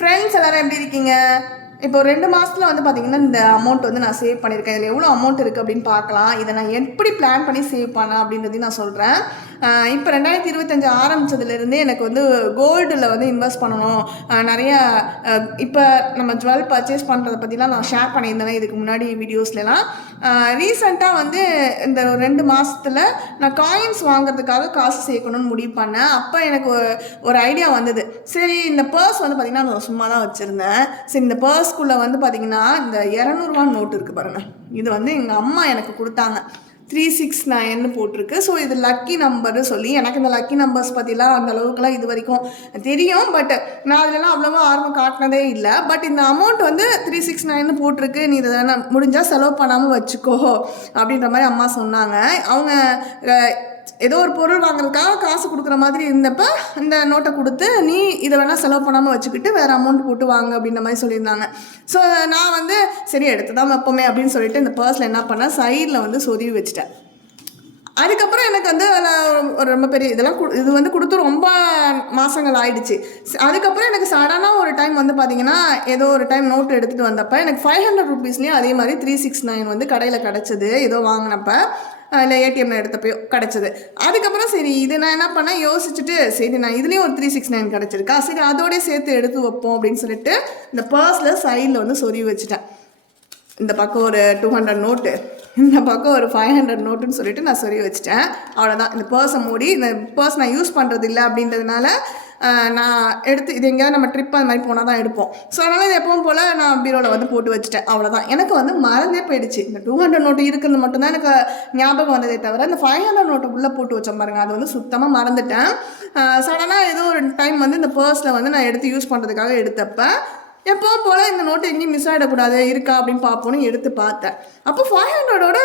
Friends எல்லாரும் எப்படி இருக்கீங்க? இப்போ ரெண்டு மாதத்தில் வந்து பார்த்தீங்கன்னா இந்த அமௌண்ட் வந்து நான் சேவ் பண்ணியிருக்கேன். இதில் எவ்வளோ அமௌண்ட் இருக்குது அப்படின்னு பார்க்கலாம். இதை நான் எப்படி பிளான் பண்ணி சேவ் பண்ணேன் அப்படின்றதையும் நான் சொல்கிறேன் இப்போ ரெண்டாயிரத்தி இருபத்தஞ்சு ஆரம்பிச்சதுலேருந்தே எனக்கு வந்து கோல்டில் வந்து இன்வெஸ்ட் பண்ணணும். நிறையா இப்போ நம்ம ஜுவல் பர்ச்சேஸ் பண்ணுறத பற்றிலாம் நான் ஷேர் பண்ணியிருந்தேன் இதுக்கு முன்னாடி வீடியோஸ்லலாம் ரீசெண்டாக வந்து இந்த ஒரு ரெண்டு மாதத்தில் நான் காயின்ஸ் வாங்குறதுக்காக காசு சேர்க்கணும்னு முடிவு பண்ணேன். அப்போ எனக்கு ஒரு ஒரு ஐடியா வந்தது. சரி இந்த பர்ஸ் வந்து பார்த்திங்கன்னா நான் சும்மா தான் வச்சுருந்தேன். சரி இந்த பர்ஸ்க்குள்ளே வந்து பார்த்திங்கன்னா இந்த இரநூறுவா நோட்டு இருக்குது பாருங்கள் இது வந்து எங்கள் அம்மா எனக்கு கொடுத்தாங்க. த்ரீ சிக்ஸ் நைன்னு போட்டிருக்கு. ஸோ இது லக்கி நம்பர்னு சொல்லி எனக்கு இந்த லக்கி நம்பர்ஸ் பற்றிலாம் அந்த அளவுக்குலாம் இது வரைக்கும் தெரியும். பட் நான் அதிலலாம் அவ்வளோவா ஆர்வம் காட்டினதே இல்லை. பட் இந்த அமௌண்ட் வந்து த்ரீ சிக்ஸ் நைன்னு போட்டிருக்கு. நீ இதை முடிஞ்சால் செலவு பண்ணாமல் வச்சுக்கோ. அப்படின்ற மாதிரி அம்மா சொன்னாங்க. அவங்க ஏதோ ஒரு பொருள் வாங்குறதுக்காக காசு கொடுக்குற மாதிரி இருந்தப்ப இந்த நோட்டை கொடுத்து நீ இதை வேணால் செலவு பண்ணாமல் வச்சுக்கிட்டு வேறு அமௌண்ட் போட்டு வாங்க அப்படின்ற மாதிரி சொல்லியிருந்தாங்க. ஸோ நான் வந்து சரி எடுத்து தான் வைப்போமே அப்படின்னு சொல்லிட்டு இந்த பர்ஸில் என்ன பண்ணேன் சைடில் வந்து சொருவி வச்சுட்டேன். அதுக்கப்புறம் எனக்கு வந்து ஒரு ரொம்ப பெரிய இதெல்லாம் இது வந்து கொடுத்து ரொம்ப மாதங்கள் ஆயிடுச்சு. அதுக்கப்புறம் எனக்கு சடனாக ஒரு டைம் வந்து பார்த்தீங்கன்னா ஏதோ ஒரு டைம் நோட் எடுத்துகிட்டு வந்தப்போ எனக்கு ஃபைவ் ஹண்ட்ரட் ருபீஸ்லேயும் அதே மாதிரி த்ரீ சிக்ஸ் நைன் வந்து கடையில் கிடச்சிது ஏதோ வாங்கினப்போ. இல்லை ஏடிஎம்ல எடுத்தப்போ கிடச்சிது. அதுக்கப்புறம் சரி இது நான் என்ன பண்ணேன்? யோசிச்சுட்டு சரி நான் இதுலேயும் ஒரு த்ரீ சிக்ஸ் நைன் கிடச்சிருக்கா? சரி அதோடய சேர்த்து எடுத்து வைப்போம் அப்படின்னு சொல்லிட்டு இந்த பர்ஸில் சைடில் வந்து சொருவி வச்சுட்டேன். இந்த பக்கம் ஒரு டூ ஹண்ட்ரட் நோட்டு இந்த பக்கம் ஒரு ஃபைவ் ஹண்ட்ரட் நோட்டுன்னு சொல்லிட்டு நான் சொல்லி வச்சிட்டேன். அவ்வளோதான் இந்த பர்ஸை மூடி இந்த பர்ஸ் நான் யூஸ் பண்ணுறது இல்லை அப்படின்றதுனால நான் எடுத்து இது எங்கேயாவது நம்ம ட்ரிப் அந்த மாதிரி போனால் தான் எடுப்போம். ஸோ அதனால் இது எப்பவும் போல் நான் பீரோவில் வந்து போட்டு வச்சுட்டேன். அவ்வளோதான் எனக்கு வந்து மறந்தே போயிடுச்சு. இந்த டூ ஹண்ட்ரட் நோட்டு இருக்குன்னு மட்டும்தான் எனக்கு ஞாபகம் வந்ததே தவிர இந்த ஃபைவ் ஹண்ட்ரட் நோட்டு உள்ளே போட்டு வச்ச பாருங்க அது வந்து சுத்தமாக மறந்துட்டேன். சடனாக ஏதோ ஒரு டைம் வந்து இந்த பர்ஸில் வந்து நான் எடுத்து யூஸ் பண்ணுறதுக்காக எடுத்தப்போ எப்போ போல் இந்த நோட்டு எங்கேயும் மிஸ் ஆகிடக்கூடாது இருக்கா அப்படின்னு பார்ப்போன்னு எடுத்து பார்த்தேன். அப்போ ஃபைவ் ஹண்ட்ரடோட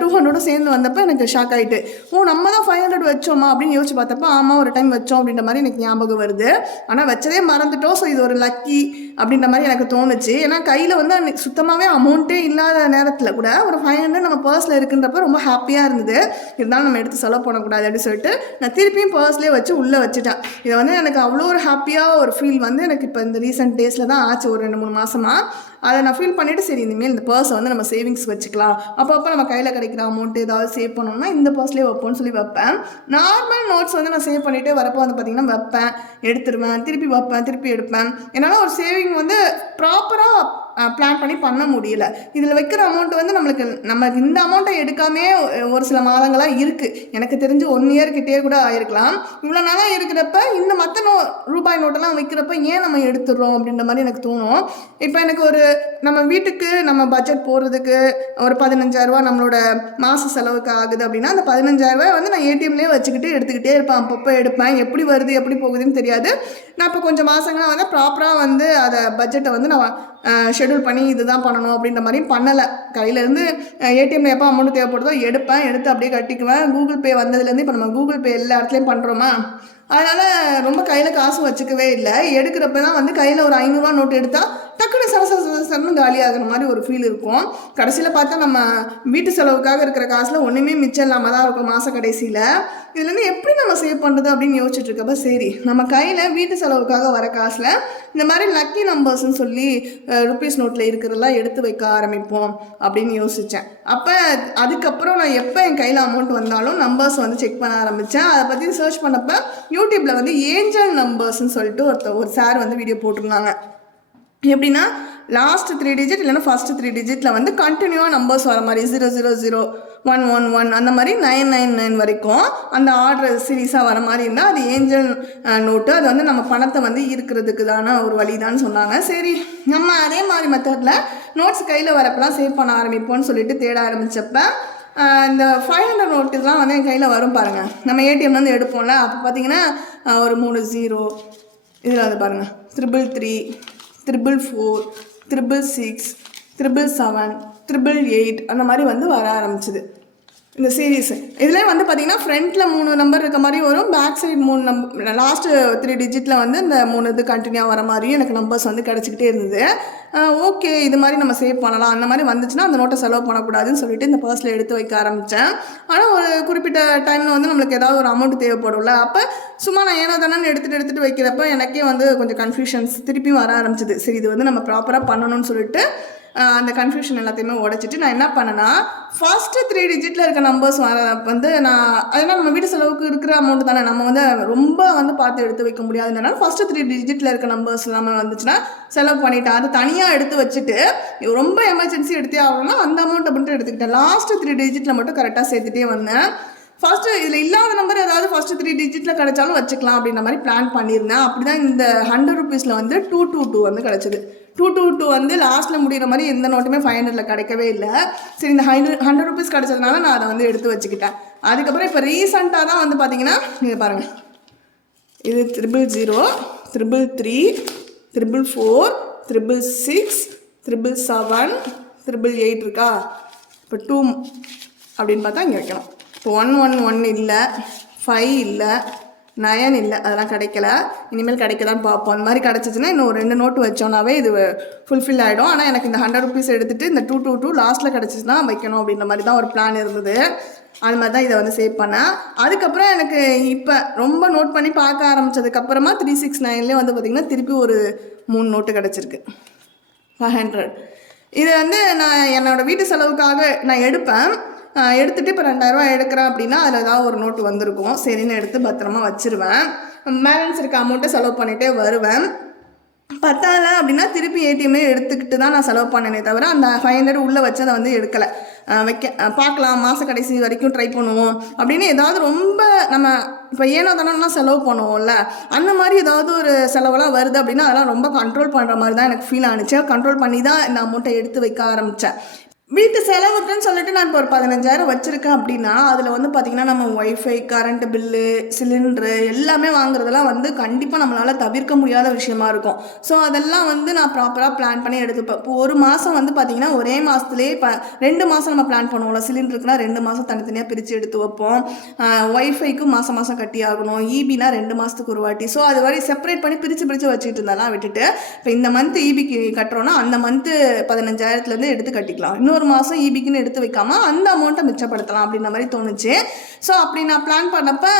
டூ ஹண்ட்ரடும் சேர்ந்து வந்தப்போ எனக்கு ஷாக் ஆகிட்டு ஓ நம்ம தான் ஃபைவ் ஹண்ட்ரட் வச்சோமா அப்படின்னு யோசிச்சு பார்த்தப்ப ஆமாம் ஒரு டைம் வச்சோம் அப்படின்ற மாதிரி எனக்கு ஞாபகம் வருது. ஆனால் வச்சதே மறந்துட்டோம். ஸோ இது ஒரு லக்கி அப்படின்ற மாதிரி எனக்கு தோணுச்சு. ஏன்னா கையில் வந்து அன்னைக்கு சுத்தமாகவே அமௌண்ட்டே இல்லாத நேரத்தில் கூட ஒரு ஃபைவ் ஹண்ட்ரட் நம்ம பர்ஸில் இருக்குன்றப்ப ரொம்ப ஹாப்பியாக இருந்தது. இருந்தாலும் நம்ம எடுத்து செலவு பண்ணக்கூடாது அப்படின்னு சொல்லிட்டு நான் திருப்பியும் பர்ஸ்லேயே வச்சு உள்ளே வச்சுட்டேன். இதை வந்து எனக்கு அவ்வளோ ஒரு ஹாப்பியாக ஒரு ஃபீல் வந்து எனக்கு இப்போ இந்த ரீசெண்ட் டேஸில் தான் ஆச்சு. ஒரு ரெண்டு மூணு மாதமாக அதை நான் ஃபீல் பண்ணிவிட்டு சரி இனிமேல் இந்த பர்ஸை வந்து நம்ம சேவிங்ஸ் வச்சுக்கலாம். அப்போ அப்பப்போ நம்ம கையில் கிடைக்கிற அமௌண்ட் ஏதாவது சேவ் பண்ணணும்னா இந்த பர்ஸ்லேயே வைப்போம்னு சொல்லி வைப்பேன். நார்மல் நோட்ஸ் வந்து நான் சேவ் பண்ணிவிட்டு வரப்போ வந்து பார்த்திங்கன்னா வைப்பேன். எடுத்துருவேன். திருப்பி வைப்பேன். திருப்பி எடுப்பேன். என்னால் ஒரு சேவிங் வந்து ப்ராப்பராக பிளான் பண்ணி பண்ண முடியல. இதில் வைக்கிற அமௌண்ட் வந்து நம்மளுக்கு நம்ம இந்த அமௌண்ட்டை எடுக்காமே ஒரு சில மாதங்களாக இருக்குது எனக்கு தெரிஞ்சு ஒன் இயர் கிட்டே கூட ஆயிருக்கலாம். இவ்வளோ நாளாக இருக்கிறப்ப இந்த மற்ற நோ ரூபாய் நோட்டெல்லாம் வைக்கிறப்ப ஏன் நம்ம எடுத்துடுறோம் அப்படின்ற மாதிரி எனக்கு தோணும். இப்போ எனக்கு ஒரு நம்ம வீட்டுக்கு நம்ம பட்ஜெட் போடுறதுக்கு ஒரு பதினஞ்சாயிரரூபா நம்மளோட மாத செலவுக்கு ஆகுது அப்படின்னா அந்த பதினஞ்சாயிரரூபா வந்து நான் ஏடிஎம்லேயே வச்சுக்கிட்டு எடுத்துக்கிட்டே இருப்பேன். அப்பப்போ எடுப்பேன். எப்படி வருது எப்படி போகுதுன்னு தெரியாது. நான் இப்போ கொஞ்சம் மாதங்களாக வந்து ப்ராப்பராக வந்து அதை பட்ஜெட்டை வந்து நான் ஷெட்யூல் பண்ணி இதுதான் பண்ணணும் அப்படின்ற மாதிரி பண்ணலை. கையிலேருந்து ஏடிஎம்ல எப்போ அமௌண்ட் தேவைப்படுதோ எடுப்பேன் எடுத்து அப்படியே கட்டிக்குவேன். கூகுள் பே வந்ததுலேருந்து இப்போ நம்ம கூகுள் பே எல்லா இடத்துலையும் பண்ணுறோமா அதனால் ரொம்ப கையில் காசு வச்சுக்கவே இல்லை. எடுக்கிறப்ப தான் வந்து கையில் ஒரு ஐநூறுரூவா நோட்டு எடுத்தால் டக்குனு சரச சர காலியாகிற மாதிரி ஒரு ஃபீல் இருக்கும். கடைசியில் பார்த்தா நம்ம வீட்டு செலவுக்காக இருக்கிற காசில் ஒன்றுமே மிச்சம் இல்லாமல் தான் இருக்கும் மாத கடைசியில். இதுலேருந்து எப்படி நம்ம சேவ் பண்ணுறது அப்படின்னு யோசிச்சுட்டு இருக்கப்ப சரி நம்ம கையில் வீட்டு செலவுக்காக வர காசில் இந்த மாதிரி லக்கி நம்பர்ஸ்னு சொல்லி ருபீஸ் நோட்டில் இருக்கிறதெல்லாம் எடுத்து வைக்க ஆரம்பிப்போம் அப்படின்னு யோசித்தேன் அப்போ அதுக்கப்புறம் நான் எப்போ என் கையில் அமௌண்ட் வந்தாலும் நம்பர்ஸ் வந்து செக் பண்ண ஆரம்பித்தேன் அதை பற்றி சர்ச் பண்ணப்போ யூடியூப்பில் வந்து ஏஞ்சல் நம்பர்ஸ்னு சொல்லிட்டு ஒருத்தர் ஒரு சார் வந்து வீடியோ போட்டிருந்தாங்க. எப்படின்னா லாஸ்ட் த்ரீ டிஜிட் இல்லைன்னா ஃபஸ்ட்டு த்ரீ டிஜிட்டில் வந்து கண்டினியூவாக நம்பர்ஸ் வர மாதிரி zero zero zero one one one அந்த மாதிரி நைன் நைன் நைன் வரைக்கும் அந்த ஆர்டர் சீரீஸாக வர மாதிரி இருந்தால் அது ஏஞ்சல் நோட்டு uh, அது வந்து நம்ம பணத்தை வந்து ஈர்க்கிறதுக்கு தான ஒரு வழி தான் சொன்னாங்க. சரி நம்ம அதே மாதிரி மெத்தடில் நோட்ஸ் கையில் வரப்பெல்லாம் சேவ் பண்ண ஆரம்பிப்போம்னு சொல்லிட்டு தேட ஆரம்பித்தப்ப uh, இந்த ஃபைவ் ஹண்ட்ரட் நோட்டுலாம் வந்து என் கையில் வரும் பாருங்கள் நம்ம ஏடிஎம்லேருந்து எடுப்போம்ல அப்போ பார்த்தீங்கன்னா uh, ஒரு மூணு ஜீரோ இதில் அது பாருங்கள் triple three triple four triple six triple seven triple eight அந்த மாதிரி வந்து வர ஆரம்பிச்சிது. இந்த சீரீஸ் இதுலேயே வந்து பார்த்தீங்கன்னா ஃப்ரண்ட்டில் மூணு நம்பர் இருக்க மாதிரி வரும். பேக் சைடு மூணு நம்பர் லாஸ்ட்டு த்ரீ டிஜிட்டில் வந்து இந்த மூணு இது கண்டினியூ வர மாதிரியும் எனக்கு நம்பர்ஸ் வந்து கிடச்சிக்கிட்டே இருந்தது. ஓகே இது மாதிரி நம்ம சேவ் பண்ணலாம். அந்த மாதிரி வந்துச்சுன்னா அந்த நோட்டை செலவு பண்ணக்கூடாதுன்னு சொல்லிட்டு இந்த பர்ஸில் எடுத்து வைக்க ஆரம்பித்தேன் ஆனால் ஒரு குறிப்பிட்ட டைமில் வந்து நம்மளுக்கு ஏதாவது ஒரு அமௌண்ட் தேவைப்படும்ல. அப்போ சும்மா நான் ஏனோ தானே எடுத்துகிட்டு எடுத்துகிட்டு வைக்கிறப்ப எனக்கே வந்து கொஞ்சம் கன்ஃபியூஷன்ஸ் திருப்பி வர ஆரம்பிச்சது. சரி இது வந்து நம்ம ப்ராப்பராக பண்ணணும்னு சொல்லிட்டு அந்த கன்ஃபியூஷன் எல்லாத்தையுமே உடச்சிட்டு நான் என்ன பண்ணேன்னா ஃபஸ்ட்டு த்ரீ டிஜிட்டில் இருக்க நம்பர்ஸ் வர வந்து நான் அதனால் நம்ம வீட்டு செலவுக்கு இருக்கிற அமௌண்ட் தானே நம்ம வந்து ரொம்ப வந்து பார்த்து எடுத்து வைக்க முடியாதுனால ஃபஸ்ட்டு த்ரீ டிஜிட்டில் இருக்க நம்பர்ஸ் எல்லாமே வந்துச்சுன்னா செலவு பண்ணிட்டேன். அது தனியாக எடுத்து வச்சுட்டு ரொம்ப எமர்ஜென்சி எடுத்தே ஆகணும்னா அந்த அமௌண்ட்டை மட்டும் எடுத்துக்கிட்டேன். லாஸ்ட்டு த்ரீ டிஜிட்டில் மட்டும் கரெக்டாக சேர்த்துட்டே வந்தேன். ஃபஸ்ட்டு இதில் இல்லாத நம்பர் ஏதாவது ஃபஸ்ட்டு த்ரீ டிஜிட்டில் கிடைச்சாலும் வச்சுக்கலாம் அப்படின்ற மாதிரி பிளான் பண்ணியிருந்தேன். அப்படி தான் இந்த ஹண்ட்ரட் ருபீஸில் வந்து டூ டூ டூ வந்து கிடச்சிது. டூ டூ டூ வந்து லாஸ்ட்டில் முடிகிற மாதிரி எந்த நோட்டுமே ஃபைவ் ஹண்ட்ரடில் கிடைக்கவே இல்லை. சரி இந்த ஹண்ட்ரட் ஹண்ட்ரட் ருபீஸ் கிடச்சதுனால நான் அதை வந்து எடுத்து வச்சுக்கிட்டேன். அதுக்கப்புறம் இப்போ ரீசெண்டாக தான் வந்து பார்த்தீங்கன்னா நீங்கள் பாருங்கள் இது triple zero triple three triple four triple six triple seven triple eight இருக்கா? இப்போ டூ அப்படின்னு பார்த்தா இங்கே வைக்கணும். இப்போ ஒன் ஒன் ஒன் இல்லை ஃபைவ் இல்லை நயன் இல்லை அதெல்லாம் கிடைக்கல. இனிமேல் கிடைக்கதான் பார்ப்போம். அந்த மாதிரி கிடச்சிச்சின்னா இன்னும் ஒரு ரெண்டு நோட்டு வச்சோன்னாவே இது ஃபுல்ஃபில் ஆகிடும் ஆனால் எனக்கு இந்த ஹண்ட்ரட் ருபீஸ் எடுத்துகிட்டு இந்த டூ டூ டூ லாஸ்ட்டில் கிடச்சிச்சின்னா வைக்கணும் அப்படின்ற மாதிரி தான் ஒரு பிளான் இருந்தது. அது மாதிரி தான் இதை வந்து சேவ் பண்ணேன். அதுக்கப்புறம் எனக்கு இப்போ ரொம்ப நோட் பண்ணி பார்க்க ஆரம்பிச்சதுக்கப்புறமா த்ரீ சிக்ஸ் நைன்லேயே வந்து பார்த்திங்கன்னா திருப்பி ஒரு மூணு நோட்டு கிடச்சிருக்கு. ஃபைவ் ஹண்ட்ரட் இது வந்து நான் என்னோடய வீட்டு செலவுக்காக நான் எடுப்பேன். எடுத்துகிட்டு எடுத்துட்டு இப்போ ரெண்டாயிரரூவா எடுக்கிறேன் அப்படின்னா அதில் ஏதாவது ஒரு நோட்டு வந்திருக்கும். சரின்னு எடுத்து பத்திரமா வச்சுருவேன். பேலன்ஸ் இருக்க அமௌண்ட்டை செலவு பண்ணிகிட்டே வருவேன். பத்தால அப்படின்னா திருப்பி ஏடிஎம்மே எடுத்துக்கிட்டு தான் நான் செலவு பண்ணனே தவிர அந்த ஃபைவ் ஹண்ட்ரட் உள்ளே வச்சு அதை வந்து எடுக்கலை. வைக்க பார்க்கலாம் மாத கடைசி வரைக்கும் ட்ரை பண்ணுவோம். அப்படின்னு ஏதாவது ரொம்ப நம்ம இப்போ ஏனோ தானோலாம் செலவு பண்ணுவோம்ல. அந்த மாதிரி ஏதாவது ஒரு செலவெல்லாம் வருது அப்படின்னா அதெல்லாம் ரொம்ப கண்ட்ரோல் பண்ணுற மாதிரி தான் எனக்கு ஃபீல் ஆனிச்சு கண்ட்ரோல் பண்ணி தான் இந்த அமௌண்ட்டை எடுத்து வைக்க ஆரம்பித்தேன் வீட்டு செலவுக்குன்னு சொல்லிட்டு நான் இப்போ ஒரு பதினஞ்சாயிரம் வச்சுருக்கேன் அப்படின்னா அதில் வந்து பார்த்திங்கன்னா நம்ம ஒய்ஃபை கரண்ட் பில்லு சிலிண்டரு எல்லாமே வாங்குறதெல்லாம் வந்து கண்டிப்பாக நம்மளால் தவிர்க்க முடியாத விஷயமா இருக்கும். ஸோ அதெல்லாம் வந்து நான் ப்ராப்பராக பிளான் பண்ணி எடுத்துப்பேன். இப்போ ஒரு மாதம் வந்து பார்த்திங்கன்னா ஒரே மாதத்துலேயே இப்போ ரெண்டு மாதம் நம்ம பிளான் பண்ணுவோம்ல. சிலிண்டருக்குனா ரெண்டு மாதம் தனித்தனியாக பிரித்து எடுத்து வைப்போம். ஒய்ஃபைக்கு மாதம் மாதம் கட்டி ஆகணும். ஈபினா ரெண்டு மாதத்துக்கு ஒரு வாட்டி. ஸோ அது மாதிரி செப்பரேட் பண்ணி பிரித்து பிரித்து வச்சுட்டு இருந்தாலாம் விட்டுட்டு இப்போ இந்த மந்த் ஈபிக்கு கட்டுறோன்னா அந்த மந்த்து பதினஞ்சாயிரத்துலேருந்து எடுத்து கட்டிக்கலாம். இன்னொரு மாதம் ஈபிக்குன்னு எடுத்து வைக்காம அந்த அமௌண்ட்டை மிச்சப்படுத்தலாம் அப்படின்ற மாதிரி தோணுச்சு. ஸோ அப்படி நான் பிளான் பண்ணப்போ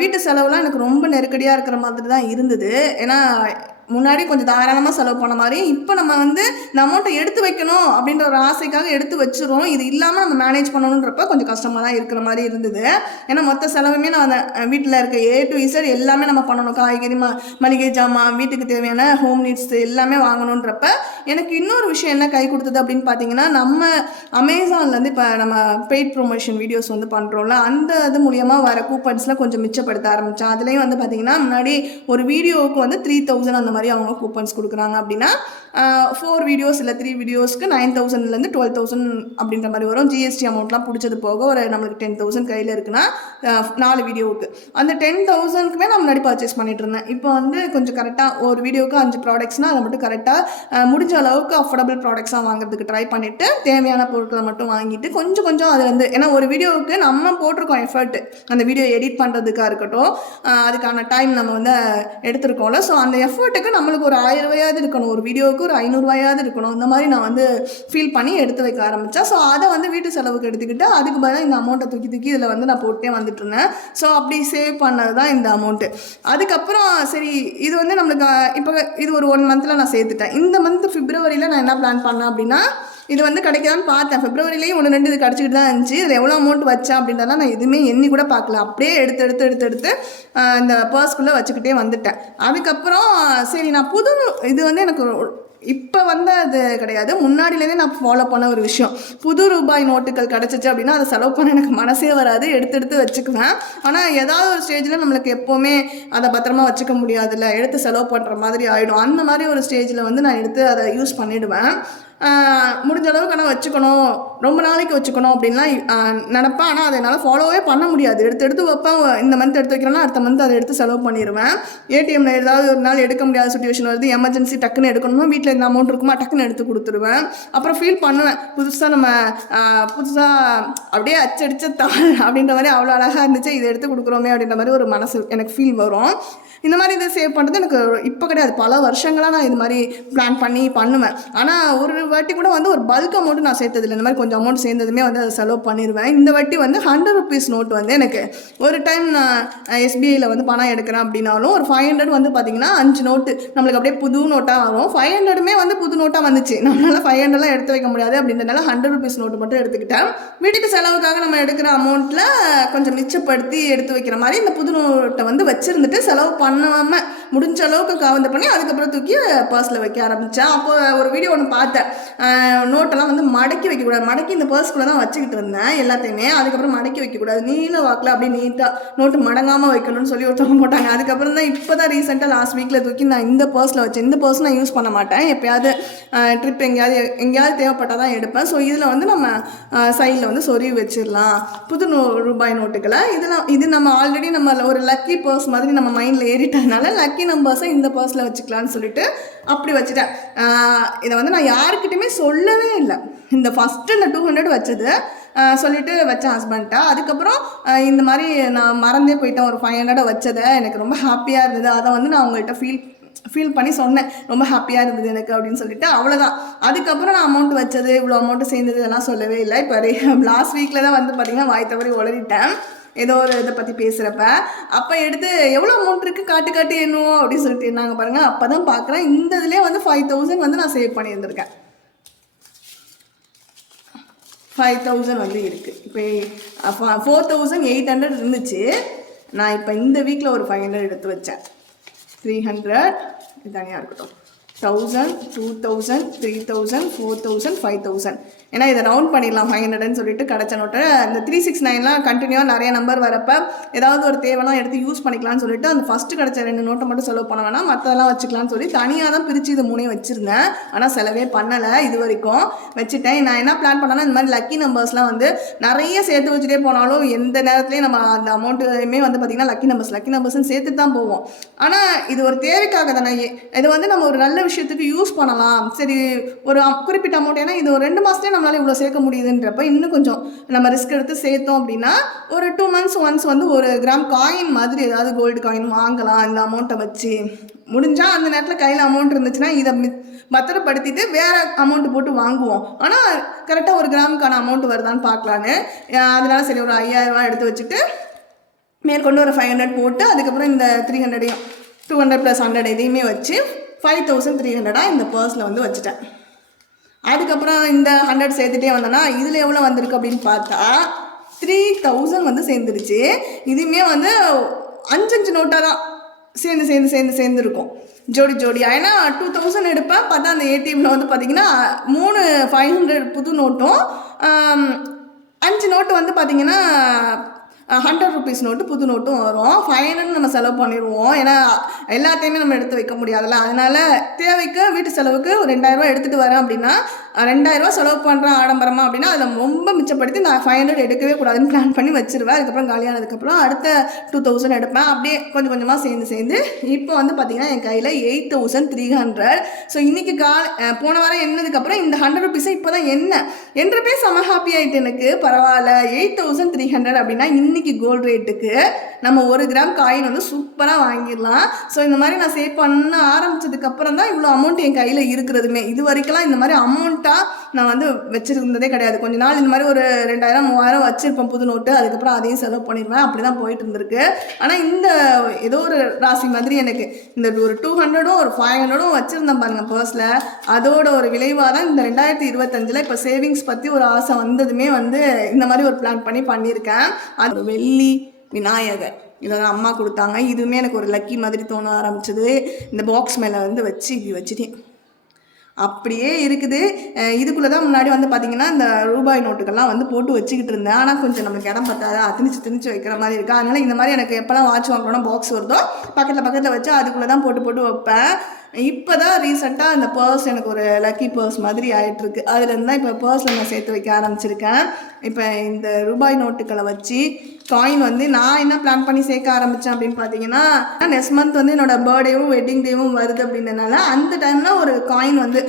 வீட்டு செலவுலாம் எனக்கு ரொம்ப நெருக்கடியாக இருக்கிற மாதிரி தான் இருந்தது. ஏன்னா முன்னாடி கொஞ்சம் தாராளமாக செலவு பண்ண மாதிரி. இப்போ நம்ம வந்து இந்த அமௌண்ட்டை எடுத்து வைக்கணும் அப்படின்ற ஒரு ஆசைக்காக எடுத்து வச்சிரும் இது இல்லாமல் நம்ம மேனேஜ் பண்ணணுன்றப்ப கொஞ்சம் கஷ்டமாக தான் இருக்கிற மாதிரி இருந்தது. ஏன்னா மொத்த செலவுமே நான் அந்த வீட்டில் இருக்க ஏ டு இசட் எல்லாமே நம்ம பண்ணணும். காய்கறி ம மளிகை ஜாமான் வீட்டுக்கு தேவையான ஹோம் நீட்ஸ் எல்லாமே வாங்கணுன்றப்ப எனக்கு இன்னொரு விஷயம் என்ன கை கொடுத்தது அப்படின்னு பார்த்தீங்கன்னா நம்ம அமேசான்லேருந்து இப்போ நம்ம பெய்ட் ப்ரொமோஷன் வீடியோஸ் வந்து பண்ணுறோம்ல அந்த இது மூலியமாக வர கூப்பன்ஸ்லாம் கொஞ்சம் மிச்சப்படுத்த ஆரம்பித்தேன் அதுலேயும் வந்து பார்த்தீங்கன்னா முன்னாடி ஒரு வீடியோவுக்கு வந்து த்ரீ தௌசண்ட் அந்த மாதிரி அவங்க கூப்பன்ஸ் கொடுக்குறாங்க அப்படின்னா ஃபோர் வீடியோஸ் இல்லை த்ரீ வீடியோஸ்க்கு நைன் தௌசண்ட்லேருந்து டுவெல் தௌசண்ட் அப்படின்ற மாதிரி வரும். ஜிஎஸ்டி அமௌண்ட்லாம் பிடிச்சது போக ஒரு நம்மளுக்கு டென் தௌசண்ட் கையில் இருக்குன்னா நாலு வீடியோவுக்கு அந்த டென் தௌசண்ட்க்குமே நான் முன்னாடி பர்ச்சேஸ் பண்ணிகிட்டு இருந்தேன். இப்போ வந்து கொஞ்சம் கரெக்டாக ஒரு வீடியோவுக்கு அஞ்சு ப்ராடக்ட்ஸ்னால் அதை மட்டும் கரெக்டாக முடிஞ்ச அளவுக்கு அஃபோர்டபுள் ப்ராடக்ட்ஸாக வாங்குறதுக்கு ட்ரை பண்ணிவிட்டு தேவையான பொருட்களை மட்டும் வாங்கிட்டு கொஞ்சம் கொஞ்சம் அது வந்து ஏன்னா ஒரு வீடியோவுக்கு நம்ம போட்டிருக்கோம் எஃபர்ட் அந்த வீடியோ எடிட் பண்ணுறதுக்காக இருக்கட்டும் அதுக்கான டைம் நம்ம வந்து எடுத்திருக்கோம்ல. ஸோ அந்த எஃபர்ட்டுக்கு நம்மளுக்கு ஒரு ஆயிரம் ரூபாயாவது இருக்கணும். ஒரு வீடியோவுக்கு ஒரு ஐநூறுரூவாயாவது இருக்கணும். இந்த மாதிரி நான் வந்து ஃபீல் பண்ணி எடுத்து வைக்க ஆரம்பித்தேன் ஸோ அதை வந்து வீட்டு செலவுக்கு எடுத்துக்கிட்டு அதுக்கு பதிலாக இந்த அமௌண்ட்டை தூக்கி தூக்கி இதில் வந்து நான் போட்டே வந்துட்டு இருந்தேன் ஸோ அப்படி சேவ் பண்ணது தான் இந்த அமௌண்ட்டு அதுக்கப்புறம் சரி இது வந்து நம்மளுக்கு இப்போ இது ஒரு ஒன் மந்தில் நான் சேர்த்துட்டேன். இந்த மந்த் பிப்ரவரியில் நான் என்ன பிளான் பண்ணேன் அப்படின்னா இது வந்து கிடைக்கலான்னு பார்த்தேன். பிப்ரவரிலேயும் ஒன்று ரெண்டு இது கிடச்சிக்கிட்டு தான் இருந்துச்சு. இதில் எவ்வளோ அமௌண்ட் வச்சேன் அப்படின்றதெல்லாம் நான் எதுவுமே எண்ணி கூட பார்க்கல. அப்படியே எடுத்து எடுத்து எடுத்து எடுத்து இந்த பர்ஸ்குள்ளே வச்சுக்கிட்டே வந்துட்டேன். அதுக்கப்புறம் சரி நான் புது இது வந்து எனக்கு இப்போ வந்த அது கிடையாது. முன்னாடிலேருந்தே நான் ஃபாலோ பண்ண ஒரு விஷயம். புது ரூபாய் நோட்டுகள் கிடச்சிச்சு அப்படின்னா அதை செலவு பண்ண எனக்கு மனசே வராது. எடுத்து எடுத்து வச்சுக்குவேன். ஆனால் ஏதாவது ஒரு ஸ்டேஜில் நம்மளுக்கு எப்போவுமே அதை பத்திரமா வச்சுக்க முடியாதுல்ல. எடுத்து செலவு பண்ணுற மாதிரி ஆகிடும் அந்த மாதிரி ஒரு ஸ்டேஜில் வந்து நான் எடுத்து அதை யூஸ் பண்ணிவிடுவேன் முடிஞ்ச அளவுக்கு ஆனால் வச்சுக்கணும். ரொம்ப நாளைக்கு வச்சுக்கணும் அப்படின்லாம் நினப்பேன். ஆனால் அதை என்னால் ஃபாலோவே பண்ண முடியாது. எடுத்து எடுத்து வைப்பேன். இந்த மந்த் எடுத்து வைக்கிறேன்னா அடுத்த மந்த் அதை எடுத்து செலவு பண்ணிடுவேன் ஏடிஎம்ல ஏதாவது ஒரு நாள் எடுக்க முடியாத சுச்சுவேஷன் வருது எமர்ஜென்சி டக்குன்னு எடுக்கணும்னா வீட்டில் இந்த அமௌண்ட் இருக்குமா டக்குன்னு எடுத்து கொடுத்துருவேன். அப்புறம் ஃபீல் பண்ணுவேன். புதுசாக நம்ம புதுசாக அப்படியே அச்சடிச்ச தாள் அப்படின்ற மாதிரி அவ்வளோ அழகாக இருந்துச்சு. இதை எடுத்து கொடுக்குறோமே அப்படின்ற மாதிரி ஒரு மனசு எனக்கு ஃபீல் வரும். இந்த மாதிரி இதை சேவ் பண்ணுறது எனக்கு இப்போ கிடையாது. பல வருஷங்களாக நான் இது மாதிரி பிளான் பண்ணி பண்ணுவேன். ஆனால் ஒரு வாட்டி கூட வந்து ஒரு பல்க் அமௌண்ட்டு நான் சேர்த்ததில்லை. இந்த மாதிரி கொஞ்சம் அமௌண்ட் சேர்ந்ததுமே வந்து அதை செலவு பண்ணிடுவேன் இந்த வாட்டி வந்து ஹண்ட்ரட் ருபீஸ் நோட் வந்து எனக்கு ஒரு டைம் நான் எஸ்பிஐயில் வந்து பணம் எடுக்கிறேன் அப்படின்னாலும் ஒரு ஃபைவ் ஹண்ட்ரட் வந்து பார்த்தீங்கன்னா அஞ்சு நோட்டு நம்மளுக்கு அப்படியே புது நோட்டாக வரும். ஃபைவ் ஹண்ட்ரடுமே வந்து புது நோட்டாக வந்துச்சு. நம்மளால் ஃபைவ் ஹண்ட்ரட்லாம் எடுத்து வைக்க முடியாது அப்படின்றதுனால ஹண்ட்ரட் ருபீஸ் நோட்டு மட்டும் எடுத்துக்கிட்டேன். வீட்டுக்கு செலவுக்காக நம்ம எடுக்கிற அமௌண்ட்டில் கொஞ்சம் மிச்சப்படுத்தி எடுத்து வைக்கிற மாதிரி இந்த புது நோட்டை வந்து வச்சுருந்துட்டு செலவு பண்ணாமல் முடிஞ்ச அளவுக்கு கவர்ந்து பண்ணி அதுக்கப்புறம் தூக்கி பர்ஸில் வைக்க ஆரம்பித்தேன் அப்போ ஒரு வீடியோ ஒன்று பார்த்தேன். நோட் நோட்டெல்லாம் வந்து மடக்கி வைக்கக்கூடாது. மடக்கி இந்த பர்ஸ்குள்ளே தான் வச்சுக்கிட்டு இருந்தேன் எல்லாத்தையுமே. அதுக்கப்புறம் மடக்கி வைக்கக்கூடாது. நீல வாக்கில் அப்படியே நீட்டாக நோட்டு மடங்காமல் வைக்கணும்னு சொல்லி ஒருத்தவங்க போட்டாங்க. அதுக்கப்புறம் தான் இப்போ தான் ரீசெண்டாக லாஸ்ட் வீக்கில் தூக்கி நான் இந்த பர்ஸில் வச்சேன். இந்த பர்ஸ் நான் யூஸ் பண்ண மாட்டேன். எப்பயாவது ட்ரிப் எங்கேயாவது எங்கேயாவது தேவைப்பட்டால் தான் எடுப்பேன். ஸோ இதில் வந்து நம்ம சைடில் வந்து சொருவி வச்சிடலாம். புது நூ ரூபாய் நோட்டுகளை இதெல்லாம் இது நம்ம ஆல்ரெடி நம்ம ஒரு லக்கி பர்ஸ் மாதிரி நம்ம மைண்டில் ஏறிட்டதுனால லக்கி நம்பர்ஸை இந்த பர்ஸில் வச்சுக்கலான்னு சொல்லிட்டு அப்படி வச்சுட்டேன். இதை வந்து நான் யாருக்கிட்டையுமே சொல்லவே இல்லை. இந்த ஃபஸ்ட்டு இந்த டூ ஹண்ட்ரட் வச்சது சொல்லிட்டு வச்சேன் ஹஸ்பண்ட்டை அதுக்கப்புறம் இந்த மாதிரி நான் மறந்தே போயிட்டேன். ஒரு ஃபைவ் ஹண்ட்ரடை வச்சதை எனக்கு ரொம்ப ஹாப்பியாக இருந்தது. அதை வந்து நான் அவங்கள்ட்ட ஃபீல் ஃபீல் பண்ணி சொன்னேன். ரொம்ப ஹாப்பியாக இருந்தது எனக்கு அப்படின்னு சொல்லிட்டு. அவ்வளோதான் அதுக்கப்புறம் நான் அமௌண்ட் வச்சது இவ்வளோ அமௌண்ட் சேர்ந்தது இதெல்லாம் சொல்லவே இல்லை. இப்போ லாஸ்ட் வீக்கில் தான் வந்து பார்த்தீங்கன்னா வாய் தவறி உளறிட்டேன். ஏதோ ஒரு இதை பற்றி பேசுகிறப்ப அப்போ எடுத்து எவ்வளோ அமௌண்ட் இருக்குது காட்டு காட்டு என்னவோ? அப்படின்னு சொல்லிட்டு இருந்தாங்க பாருங்கள் அப்போ தான் பார்க்குறேன் இந்த இதுலேயே வந்து ஃபைவ் தௌசண்ட் வந்து நான் சேவ் பண்ணியிருந்திருக்கேன். ஃபைவ் தௌசண்ட் வந்து இருக்குது இப்போ ஃபோர் தௌசண்ட் எயிட் ஹண்ட்ரட் இருந்துச்சு. நான் இப்போ இந்த வீக்கில் ஒரு ஃபைவ் ஹண்ட்ரட் எடுத்து வச்சேன். த்ரீ ஹண்ட்ரட் இது தனியாக இருக்கட்டும். Thousand two thousand three thousand four thousand five thousand ஏன்னா இதை ரவுண்ட் பண்ணிடலாம் ஃபைவ் ஹண்ட்ரட்னு சொல்லிட்டு கிடச்ச நோட்டை இந்த த்ரீ சிக்ஸ் நைன்லாம் கண்டினியூவாக நிறைய நம்பர் வரப்ப ஏதாவது ஒரு தேவைலாம் எடுத்து யூஸ் பண்ணிக்கலாம்னு சொல்லிட்டு அந்த ஃபஸ்ட்டு கிடச்ச ரெண்டு நோட்டை மட்டும் செலவு பண்ண வேணாம். மற்றதெல்லாம் வச்சுக்கலாம்னு சொல்லி தனியாக தான் பிரித்து இது மூணையும் வச்சுருந்தேன். ஆனால் செலவே பண்ணலை இது வரைக்கும். வச்சுட்டேன். நான் என்ன பிளான் பண்ணேன்னா இந்த மாதிரி லக்கி நம்பர்ஸ்லாம் வந்து நிறைய சேர்த்து வச்சுட்டே போனாலும் எந்த நேரத்துலையும் நம்ம அந்த அமௌண்ட்டுமே வந்து பார்த்திங்கன்னா லக்கி நம்பர்ஸ் லக்கி நம்பர்ஸ்னு சேர்த்து தான் போவோம். ஆனால் இது ஒரு தேவைக்காக தானே. இது வந்து நம்ம ஒரு நல்ல விஷயம் விஷயத்துக்கு யூஸ் பண்ணலாம். சரி ஒரு குறிப்பிட்ட அமௌண்ட் ஏன்னா இது ஒரு ரெண்டு மாதத்துலேயே நம்மளால் இவ்வளோ சேர்க்க முடியுதுன்றப்ப இன்னும் கொஞ்சம் நம்ம ரிஸ்க் எடுத்து சேர்த்தோம் அப்படின்னா ஒரு டூ மந்த்ஸ் ஒன்ஸ் வந்து ஒரு கிராம் காயின் மாதிரி ஏதாவது கோல்டு காயின் வாங்கலாம். இந்த அமௌண்ட்டை வச்சு முடிஞ்சால் அந்த நேரத்தில் கையில் அமௌண்ட் இருந்துச்சுன்னா இதை பத்திரப்படுத்திட்டு வேற அமௌண்ட் போட்டு வாங்குவோம். ஆனால் கரெக்டாக ஒரு கிராமுக்கான அமௌண்ட் வருதான்னு பார்க்கலான்னு. அதனால சரி ஒரு ஐயாயிரம் எடுத்து வச்சுட்டு மேற்கொண்டு ஒரு ஃபைவ் ஹண்ட்ரட் போட்டு அதுக்கப்புறம் இந்த த்ரீ ஹண்ட்ரடையும் டூ ஹண்ட்ரட் ப்ளஸ் ஹண்ட்ரட் இதையுமே வச்சு ஃபைவ் தௌசண்ட் த்ரீ ஹண்ட்ரடாக இந்த பர்ஸில் வந்து வச்சுட்டேன். அதுக்கப்புறம் இந்த ஹண்ட்ரட் சேர்த்துட்டே வந்தேன்னா இதில் எவ்வளோ வந்திருக்கு அப்படின்னு பார்த்தா த்ரீ தௌசண்ட் வந்து சேர்ந்துருச்சு. இதுவுமே வந்து அஞ்சு அஞ்சு நோட்டாக தான் சேர்ந்து சேர்ந்து சேர்ந்து சேர்ந்துருக்கும். ஜோடி ஜோடியா. ஏன்னா டூ தௌசண்ட் எடுப்பேன் பார்த்தா அந்த ஏடிஎம்மில் வந்து பார்த்தீங்கன்னா மூணு ஃபைவ் ஹண்ட்ரட் புது நோட்டும் அஞ்சு நோட்டு வந்து பார்த்தீங்கன்னா ஹண்ட்ரட் ருபீஸ் நோட்டு புது நோட்டும் வரும். ஃபைவ் நம்ம செலவு பண்ணிடுவோம். ஏன்னா எல்லாத்தையுமே நம்ம எடுத்து வைக்க முடியாதுல்ல. அதனால தேவைக்கு வீட்டு செலவுக்கு ஒரு ரெண்டாயிரரூவா எடுத்துகிட்டு வரேன் அப்படின்னா ரெண்டாயிரரூவா செலவு பண்ணுறேன் ஆடம்பரமாக அப்படின்னா அதில் ரொம்ப மிச்சப்படுத்தி நான் ஃபைவ் ஹண்ட்ரட் எடுக்கவே கூடாதுன்னு பிளான் பண்ணி வச்சிருவேன். அதுக்கப்புறம் காலியானதுக்கப்புறம் அடுத்த டூ தௌசண்ட் எடுப்பேன். அப்படியே கொஞ்சம் கொஞ்சமாக சேர்ந்து சேர்ந்து இப்போ வந்து பார்த்தீங்கன்னா என் கையில் eight thousand three hundred so இன்றைக்கி கா போன வாரம் என்னதுக்கப்புறம் இந்த ஹண்ட்ரட் ருபீஸை இப்போ தான் என்ன என்றப்பே செம ஹாப்பி ஆகிட்டு எனக்கு. பரவாயில்ல. எயிட் தௌசண்ட் த்ரீ ஹண்ட்ரட் அப்படின்னா இன்றைக்கி கோல்டு ரேட்டுக்கு நம்ம ஒரு கிராம் காயின் வந்து சூப்பராக வாங்கிடலாம். ஸோ இந்த மாதிரி நான் சேவ் பண்ண ஆரம்பித்ததுக்கப்புறம் தான் இவ்வளோ அமௌண்ட் என் கையில் இருக்கிறதுமே. இது வரைக்கும்லாம் இந்த மாதிரி அமௌண்ட் நோட்டாக நான் வந்து வச்சுருந்ததே கிடையாது. கொஞ்ச நாள் இந்த மாதிரி ஒரு ரெண்டாயிரம் மூவாயிரம் வச்சுருப்பேன் புது நோட்டு அதுக்கப்புறம் அதையும் செலவு பண்ணிடுவேன். அப்படி தான் போயிட்டு இருந்திருக்கு ஆனால் இந்த ஏதோ ஒரு ராசி மாதிரி எனக்கு இந்த ஒரு டூ ஹண்ட்ரடும் ஒரு ஃபைவ் ஹண்ட்ரடும் வச்சுருந்தேன் பாருங்கள் பர்ஸில் அதோட ஒரு விளைவாக தான் இந்த ரெண்டாயிரத்தி இருபத்தஞ்சில் இப்போ சேவிங்ஸ் பற்றி ஒரு ஆசை வந்ததுமே வந்து இந்த மாதிரி ஒரு பிளான் பண்ணி பண்ணியிருக்கேன். அது வெள்ளி விநாயகர். இதெல்லாம் அம்மா கொடுத்தாங்க. இதுவுமே எனக்கு ஒரு லக்கி மாதிரி தோண ஆரம்பிச்சது. இந்த பாக்ஸ் மேலே வந்து வச்சு இப்படி வச்சுட்டேன். அப்படியே இருக்குது. இதுக்குள்ளே தான் முன்னாடி வந்து பார்த்தீங்கன்னா இந்த ரூபாய் நோட்டுகள்லாம் வந்து போட்டு வச்சுக்கிட்டு இருந்தேன். ஆனால் கொஞ்சம் நமக்கு இடம் பத்தாது. திணிச்சு திணிச்சு வைக்கிற மாதிரி இருக்குது அதனால இந்த மாதிரி எனக்கு எப்போல்லாம் வாட்ச் வாங்கணும்னா பாக்ஸ் வருதோ பக்கத்தில் பக்கத்தில் வச்சு அதுக்குள்ளே தான் போட்டு போட்டு வைப்பேன். இப்போ தான் ரீசெண்டாக அந்த பர்ஸ் எனக்கு ஒரு லக்கி பர்ஸ் மாதிரி ஆகிட்டுருக்கு அதுலேருந்து தான் இப்போ பர்ஸில் நான் சேர்த்து வைக்க ஆரம்பிச்சிருக்கேன். இப்போ இந்த ரூபாய் நோட்டுகளை வச்சு காயின் வந்து நான் என்ன பிளான் பண்ணி சேர்க்க ஆரம்பித்தேன் அப்படின்னு பார்த்தீங்கன்னா நெக்ஸ்ட் மந்த் வந்து என்னோடய பர்த்டேவும் வெட்டிங் டேவும் வருது அப்படின்றனால அந்த டைமில் ஒரு காயின் வந்து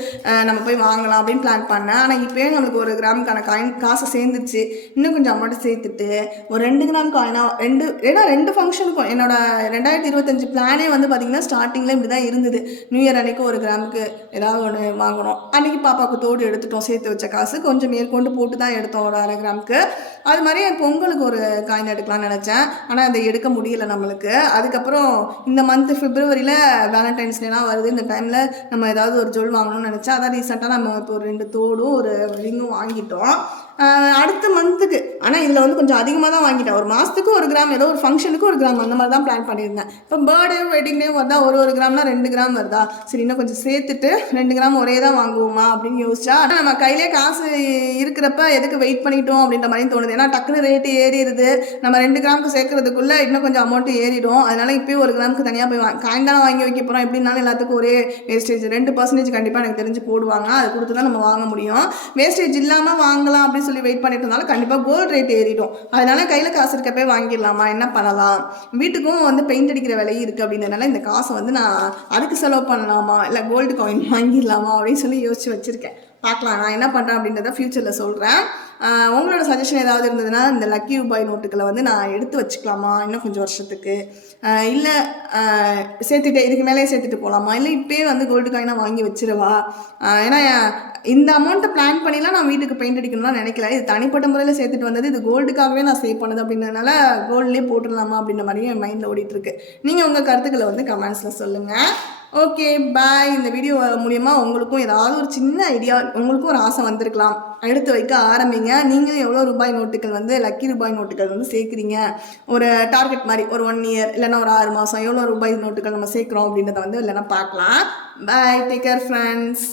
நம்ம போய் வாங்கலாம் அப்படின்னு பிளான் பண்ணேன். ஆனால் இப்போயே நம்மளுக்கு ஒரு கிராமுக்கான காயின் காசு சேர்ந்துச்சு. இன்னும் கொஞ்சம் அமௌண்ட் சேர்த்துட்டு ஒரு ரெண்டு கிராம் காயினாக ரெண்டு ஏன்னா ரெண்டு ஃபங்க்ஷனுக்கும் என்னோட ரெண்டாயிரத்தி இருபத்தஞ்சு பிளானே வந்து பார்த்தீங்கன்னா ஸ்டார்டிங்கில் இப்படி தான் இருந்தது. நியூ இயர் அன்னைக்கு ஒரு கிராமுக்கு ஏதாவது ஒன்று வாங்கணும். அன்னைக்கு பாப்பாவுக்கு தோடு எடுத்துட்டோம் சேர்த்து வச்ச காசு கொஞ்சம் மேற்கொண்டு போட்டு தான் எடுத்தோம் ஒரு அரை கிராமுக்கு. அது மாதிரி என் பொங்கலுக்கு ஒரு காயின் எடுக்கலாம்னு நினச்சேன். ஆனால் அதை எடுக்க முடியல நம்மளுக்கு. அதுக்கப்புறம் இந்த மந்த் பிப்ரவரியில் வேலண்டைன்ஸ் டேலாம் வருது. இந்த டைமில் நம்ம ஏதாவது ஒரு ஜுவல் வாங்கணும்னு நினச்சேன். அதான் ரீசெண்டாக நம்ம இப்போ ஒரு ரெண்டு தோடும் ஒரு ரிங்கும் வாங்கிட்டோம். அடுத்த மந்த்துக்கு ஆனால் இதில் வந்து கொஞ்சம் அதிகமாக தான் வாங்கிட்டேன். ஒரு மாதத்துக்கு ஒரு கிராம் ஏதோ ஒரு ஃபங்க்ஷனுக்கு ஒரு கிராம் அந்த மாதிரி தான் பிளான் பண்ணியிருந்தேன். இப்போ பர்த்டே வெட்டிங் டே ஒரு ஒரு கிராம்னா ரெண்டு கிராம் வருதா? சரி இன்னும் கொஞ்சம் சேர்த்துட்டு ரெண்டு கிராம் ஒரே தான் வாங்குவோமா? அப்படின்னு யோசிச்சா ஆனால் நம்ம கையிலே காசு இருக்கிறப்ப எதுக்கு வெயிட் பண்ணிட்டோம் அப்படின்ற மாதிரி தோணுது. ஏன்னா டக்குனு ரேட்டு ஏறிடுது. நம்ம ரெண்டு கிராமுக்கு சேர்க்கறதுக்குள்ளே இன்னும் கொஞ்சம் அமௌண்ட்டு ஏறிடும். அதனால இப்போயும் ஒரு கிராமுக்கு தனியாக போய் வாங்க காயின் வாங்கி வைக்க போகிறோம் எப்படின்னாலும் எல்லாத்துக்கும் ஒரே வேஸ்டேஜ் ரெண்டு பர்சன்டேஜ் கண்டிப்பாக எனக்கு தெரிஞ்சு போடுவாங்க. அது கொடுத்து தான் நம்ம வாங்க முடியும். வேஸ்டேஜ் இல்லாமல் வாங்கலாம் அப்படின்னு சொல்லி வெயிட் பண்ணிட்டு இருந்தாலும் கண்டிப்பாக கோல்டு ரேட் ஏறிடும். அதனால கையில் காசு இருக்கப்பே வாங்கிடலாமா? என்ன பண்ணலாம்? வீட்டுக்கும் வந்து பெயிண்ட் அடிக்கிற விலை இருக்குது அப்படின்றதுனால இந்த காசை வந்து நான் அதுக்கு செலவு பண்ணலாமா? இல்லை கோல்டு காயின் வாங்கிடலாமா? அப்படின்னு சொல்லி யோசிச்சு வச்சுருக்கேன். பார்க்கலாம். நான் என்ன பண்ணுறேன் அப்படின்றத ஃப்யூச்சரில் சொல்கிறேன் உங்களோட சஜஷன் ஏதாவது இருந்ததுன்னா இந்த லக்கி ரூபாய் நோட்டுகளை வந்து நான் எடுத்து வச்சுக்கலாமா? இன்னும் கொஞ்சம் வருஷத்துக்கு. இல்லை சேர்த்துட்டு இதுக்கு மேலே சேர்த்துட்டு போகலாமா இல்லை இப்போயே வந்து கோல்டு காயினாக வாங்கி வச்சிருவா ஏன்னா இந்த அமௌண்ட்டை பிளான் பண்ணிலாம் நான் வீட்டுக்கு பெயிண்ட் அடிக்கணும்லாம் நினைக்கல. இது தனிப்பட்ட முறையில் சேர்த்துட்டு வந்தது. இது கோல்டுக்காகவே நான் சேவ் பண்ணது அப்படின்றதுனால கோல்ட்லேயே போட்டுடலாமா அப்படின்ற மாதிரி என் மைண்டில் ஓடிட்டுருக்கு நீங்கள் உங்கள் கருத்துக்களை வந்து கமெண்ட்ஸில் சொல்லுங்கள் ஓகே பாய் இந்த வீடியோ மூலியமாக உங்களுக்கும் ஏதாவது ஒரு சின்ன ஐடியா உங்களுக்கும் ஒரு ஆசை வந்திருக்கலாம். எடுத்து வைக்க ஆரம்பிங்க. நீங்களும் எவ்வளோ ரூபாய் நோட்டுகள் வந்து லக்கி ரூபாய் நோட்டுகள் வந்து சேர்க்குறீங்க? ஒரு டார்கெட் மாதிரி ஒரு ஒன் இயர் இல்லைன்னா ஒரு ஆறு மாதம் எவ்வளோ ரூபாய் நோட்டுகள் நம்ம சேர்க்குறோம் அப்படின்றத வந்து இல்லைன்னா பார்க்கலாம். Bye take care friends